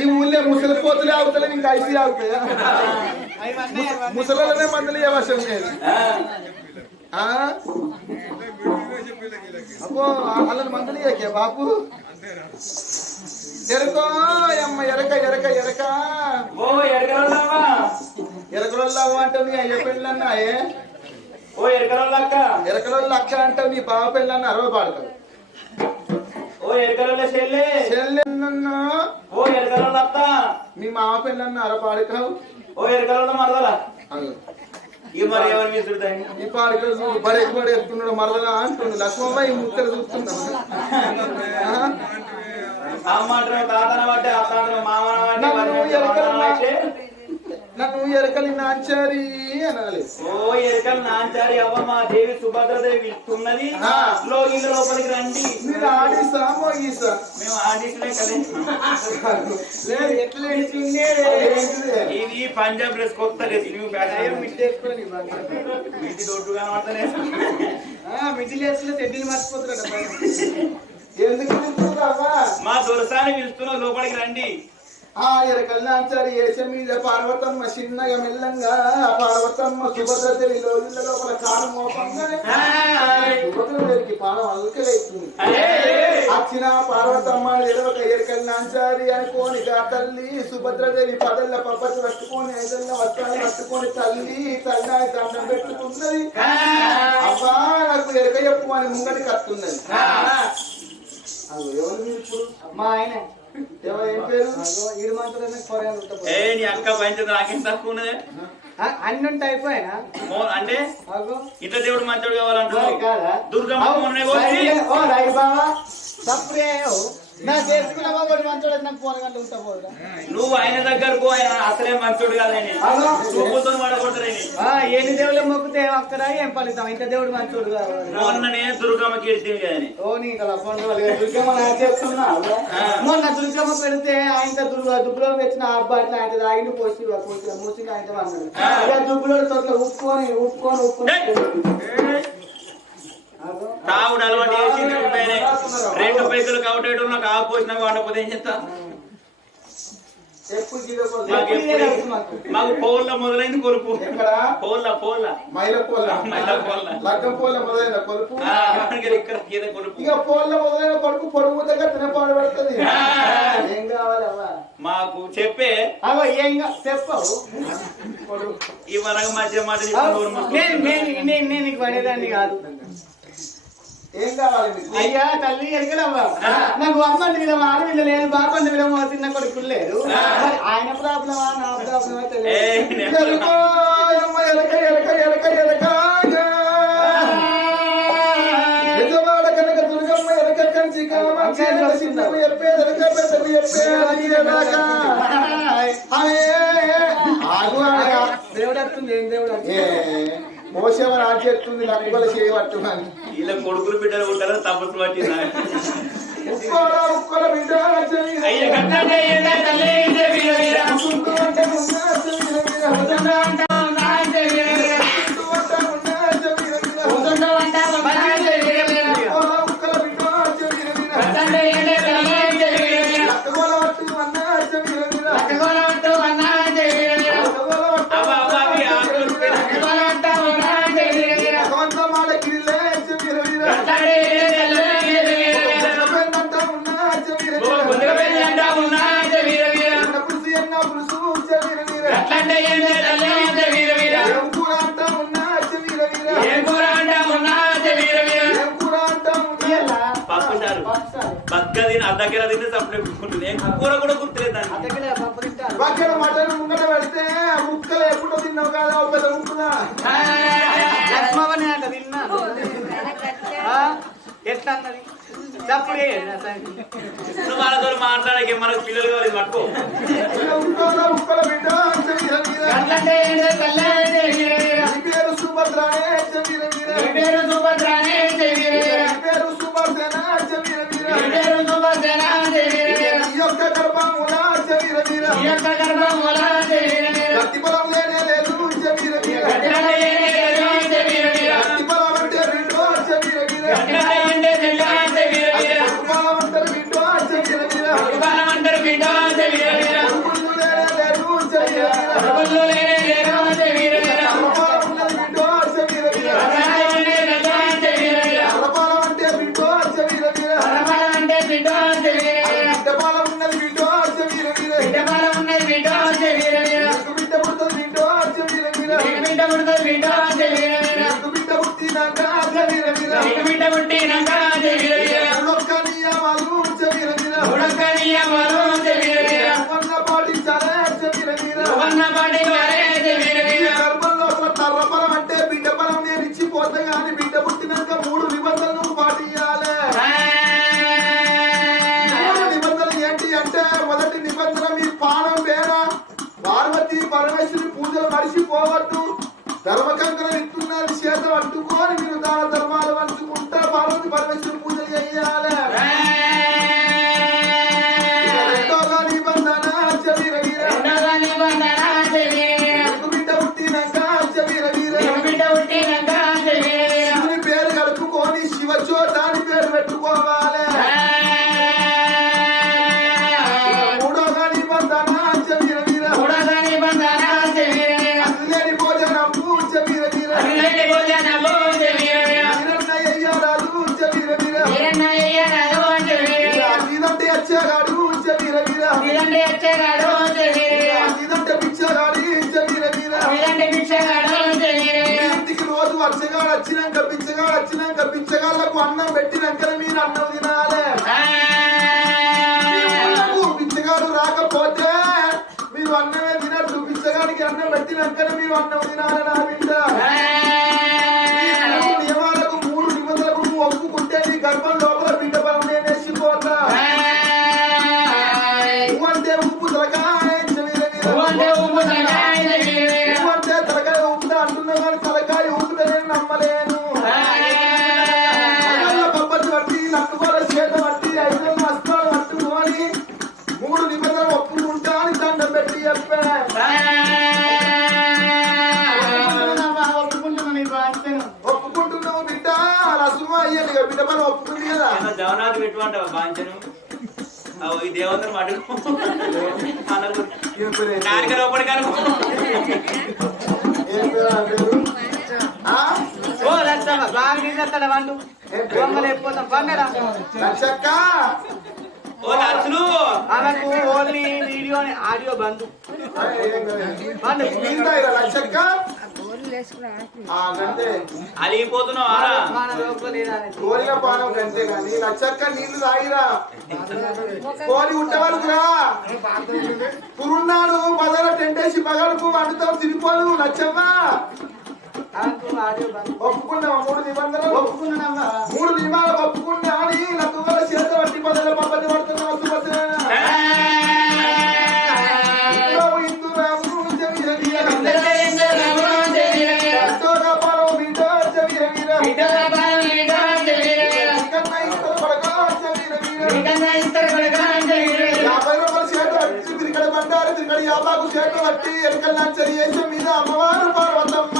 ఈ ఊళ్ళో ముసలి అవుతలే ఇంకా ఐసీ అవుతాయా ముసలనే మందులు లేదు? అబ్బో వాళ్ళని మందులు బాపు ఎరకో అమ్మ ఎరక ఎరక ఎరక. ఓ ఎరకలల్లమ్మ ఎరకలలో అంటే నీ అయ్య పెళ్ళన్నాయే ఓ ఎరకలల్లక్క? ఎరకలలో లక్ష అంటే నీ బావ పెళ్ళన్న అరవై పాడతావు. ఓ ఎరకలల్ల చెల్లె చెల్లెన్నన్నా ఓ అత్త. మీ మామ పెళ్ళన్న అర పాడుకావు. ఓ ఎరకలల్ల మరదల? ఇక మరి ఎవరు మిసుడుతాయి ఈ పాడుకలు బడేకి పడేస్తున్నాడు మరదలా అంటుండు లక్ష్మమ్మ ఈ ముక్కలు చూస్తున్నా అమ్మంటారు తాతన బట్టి ఎరకలు మామన బట్టి. నన్ను ఎరకలి నాచారి అనాలి. ఓ ఎరకలు నాంచారి అవ్వ మా దేవి సుభద్రదేవి ఇస్తున్నది ఆ. లోగిళ్ళ లోపలికి రండి. మీరు ఆడిసా మోగిసా మేము ఆర్టిస్టులే కదే. లేదు ఎట్లా ఏడిచిందే ఇది పంజాబ్ డ్రెస్ కొత్త డ్రెస్ న్యూ ఫ్యాషన్. మిట్టేసుకొని ఇంటి దొడ్డు కనబడతలేదు. మిడిల్ వేసుకుని తెడ్డీలు మర్చిపోతున్నాడు ఎందుకు మా దొరసాని పిలుస్తున్న లోపలికి రండి. ఆ ఎరకల్ నాచారి ఏస మీద పార్వతమ్మ చిన్నగా మెల్లంగా పార్వతమ్మ సుభద్రదేవి రోజుల లోపల కాలం మోపంగా సుభద్రదేవికి పానం అల్కలైతుంది. వచ్చిన పార్వతమ్మ ఎడవక ఎరకల్ నాంచారి అనుకోని తల్లి సుభద్రదేవి పదల్ల పప్పటి పట్టుకొని ఐదల్ల వస్త్రాలు పట్టుకొని తల్లి తల్లి దండం పెట్టుకున్నది. అబ్బా నాకు ఎరక చెప్పు అని ముంగటి కత్తున్నది. అగో, ఎవరు ఇప్పుడు? మా ఆయన. అక్క పంచదు నాకేం తక్కువ ఉన్నదే? అన్ని ఉంటాయి అయిపోయినా అంటే? ఇంట్లో దేవుడు మంచోడు కావాలంటున్నావు. దుర్గమ్మ మొన్నే వచ్చి ఓ. రాయి బావా తప్పుడే నా చేసుకున్నావా వాడు మంచోడు నాకు ఫోన్ గంట ఉంటా పోదురా. నువ్వు ఆయన దగ్గరకు ఆయన అసలే మంచోడు కాదని ఆ, ఎన్ని దేవుళ్ళు మొక్కితే అక్కడ ఏం ఫలితం? ఇంత దేవుడు మంచోడు మొన్ననే ఓ కదా ఫోన్ దుర్గమ్మ నా చేస్తున్నా. మొన్న దుర్గమ్మ పెడితే ఆయన దుర్గ దుబ్బులో వచ్చిన అబ్బాయి ఆయన ఆయన పోసి పోసి మూసి ఆయన అన్నాడు దుబ్బులో తొట్ల ఉప్పుకొని ఉప్పుకొని ఉప్పుకొని. తాగుడు అలవాటు చేసి తిరుగుతాయనే రెండు పైసలు కవటేయడం నాకు ఆపోసిన వాడకపోతే ఏం చేస్తా. మాకు పోల్ల మొదలైంది కొలుపు. ఎక్కడ? పోల్ల పోల్ల. మైల పోల మైల పోల్ల. లగ్గం పోల మొదలైన కొలుపు? ఆ, ఇక్కడ గీత కొలుపు. ఇక పోల మొదలైన కొడుకు పొడుగు దగ్గర తినపాడు పడుతుంది. ఏం కావాలి అవ్వ? మాకు చెప్పే. అవ్వ ఏం చెప్పవు. ఈ వరగ మధ్య నేను నేను నేను నేను నీకు పడేదాన్ని కాదు. ఏం కావాలి మీకు? అయ్యా తల్లి ఎరగలవ్వ నాకు అమ్మంది విధం ఆడవిల్ల లేదు బాబంది విధం మా చిన్న కొడుకులు లేరు మరి ఆయన ప్రాబ్లమా నా ప్రాబ్లమా. దేవుడు వస్తుంది ఏం దేవుడు మోసేవ రాజ్యత్తుంది లక్కుల చేయబట్టుమని ఇలా కొడుకులు బిడ్డలు ఉంటారు తపస్సు పట్టిందా? ఉక్కోల ఉక్కోల బిడ్డ. అయ్య కట్టండి తల్లి తినే సప్లై గుర్తుంటుంది కూర కూడా గుర్తులేదు ముక్కలు ఎప్పుడో తిన్నావు కదా ఒక పెద్ద ముక్కలా అట తిన్నాను ఎట్లా అన్నది చెప్పడే నువ్వు వాళ్ళతో మాట్లాడకే మనకు పిల్లలు కావాలి పట్టుకో. సుభద్రానే సుభద్రానే. Gracias. ఉడకనియవలు చెవిరమిన ఉడకనియవలు వచ్చినాక పిచ్చగా వచ్చినాక పిచ్చగాళ్ళకు అన్నం పెట్టినాక మీరు అన్నం తినాలే. పిచ్చగాడు రాకపోతే మీరు అన్నమే తినట్టు పిచ్చగాడికి అన్నం పెట్టినాక మీరు అన్నం తినాలి నా బిడ్డ. నియమాలకు మూడు నిబంధనలకు నువ్వు ఒప్పుకుంటే నీ గర్భం లోపల బిడ్డ బలం నేను వేసిపోతా నువ్వంటే ఉప్పు తలకాయ. పిల్లమని ఒప్పుకుంది కదా. దేవనాథం పెట్టుకుంటావా బాంచను. ఈ దేవతను అడుగు లోపడి కనుక ఓ బాగా తీసేస్తాడు ఓ లక్షలు ఆమెకు ఓన్లీ వీడియో ఆడియో బంధు కోరిన పానం పురున్నాడు బదల టెంటేసి పగడుపు వాటితో తిరిపోదు నచ్చవ్వా ఒప్పుకున్నా మూడు నిబంధనలు? ఒప్పుకున్నా మూడు నిమాలు ఒప్పుకున్నా అని లక్కువల చేత వట్టి బదల పంపతి పడుతున్నా చేకబట్టి ఎరుకల్లా చరి మీద అమ్మవారు పార్వతమ్మ.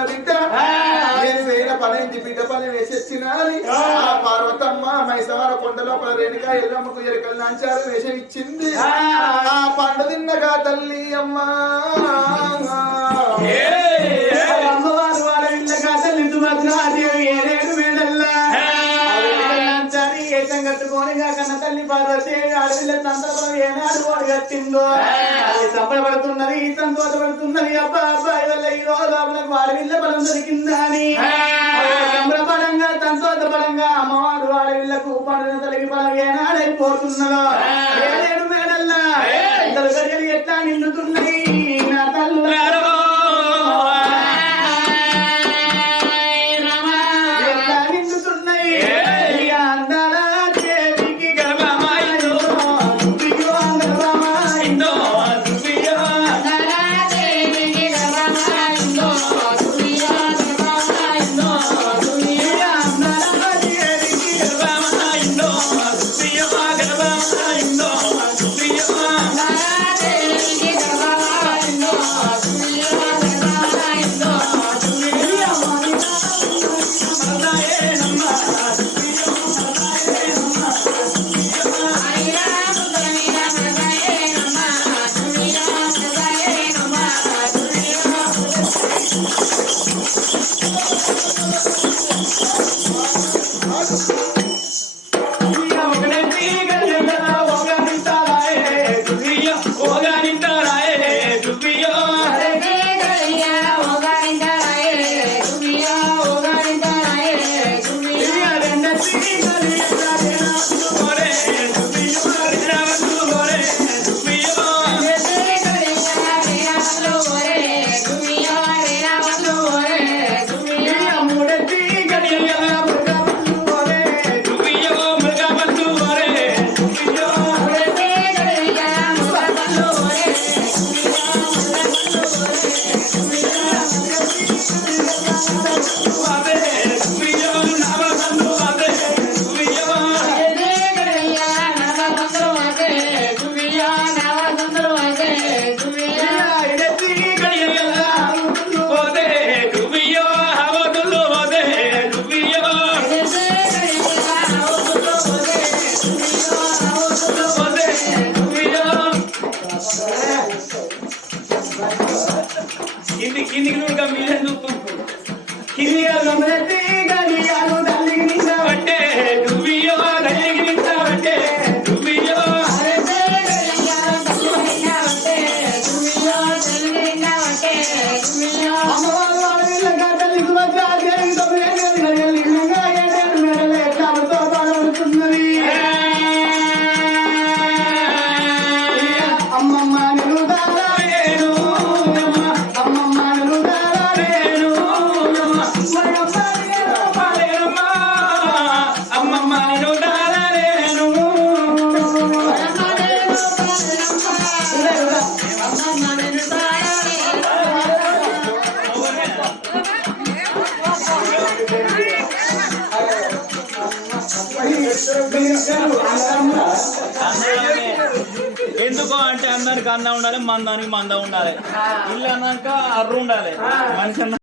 నీకు ఇస్తున్న బిడ్డ వేయిన పనైంది బిడ్డ పని ఆ. పార్వతమ్మ మైసవార కొండ లోపల రేణుక ఎల్లమ్మకు ఎరకల్లాంచారి వేషం ఇచ్చింది. ఆ. పండ తిన్నగా తల్లి అమ్మా. అమ్మవారు వాళ్ళ ఏడేడు మేడల్లా ఏకం కట్టుకొని కన్న తల్లి పార్వతి సందర్భం ఏనాడు వాడు కట్టిందో? అది సంబరపడుతున్నది సంతోషపడుతున్నది అబ్బా అబ్బాయి వల్ల ఈ రోజు ఆడపిల్ల బలం దొరికిందా అని? సంబరపడంగా సంతోషపడంగా అమ్మవారు ఆడపిల్లకు పండుగ బలం ఏనాడైపోతున్నదో? ఏడేడు మేడల్లా? ఇద్దరు గడియలు ఎట్లా నిండుతున్నాయి ఎందుకు అంటే అందరికి అంద ఉండాలి మందానికి మంద ఉండాలి. ఇల్లు అన్నాక అర్రు ఉండాలి. మనిషి